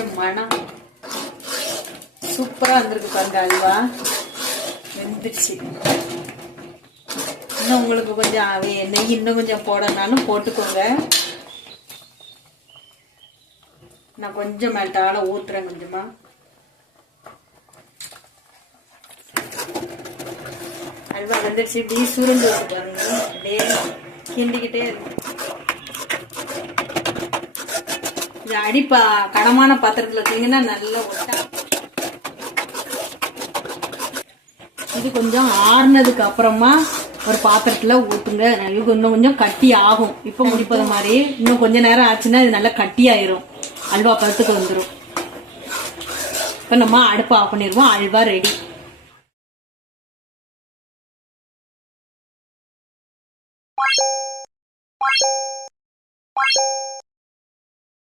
மனம் சூப்பரா வந்திருக்கு பாருங்க. அல்வா வெந்துருச்சு. இன்னும் உங்களுக்கு கொஞ்சம் நெய் இன்னும் கொஞ்சம் போடனாலும் போட்டுக்கோங்க. நான் கொஞ்சம் மேல்டால ஊத்துறேன். கொஞ்சமா அல்வா வெந்துருச்சு. இப்படி சுருண்டு வச்சு பாருங்க. அப்படியே கிண்டிக்கிட்டே இருக்கும். அடிப்பா கனமான பாத்திரத்துல வச்சீங்கன்னா நல்லா ஒட்டா. இது கொஞ்சம் ஆறுனதுக்கு அப்புறமா ஒரு பாத்திரத்துல ஊத்துங்க. இன்னும் கொஞ்சம் கட்டி ஆகும். இப்ப முடிப்பத மாதிரி இன்னும் கொஞ்ச நேரம் ஆச்சுன்னா இது நல்லா கட்டி ஆயிரும். அல்வா பதத்துக்கு வந்துடும். இப்ப நம்ம அடுப்பு ஆஃப் பண்ணிடுவோம். அல்வா ரெடி.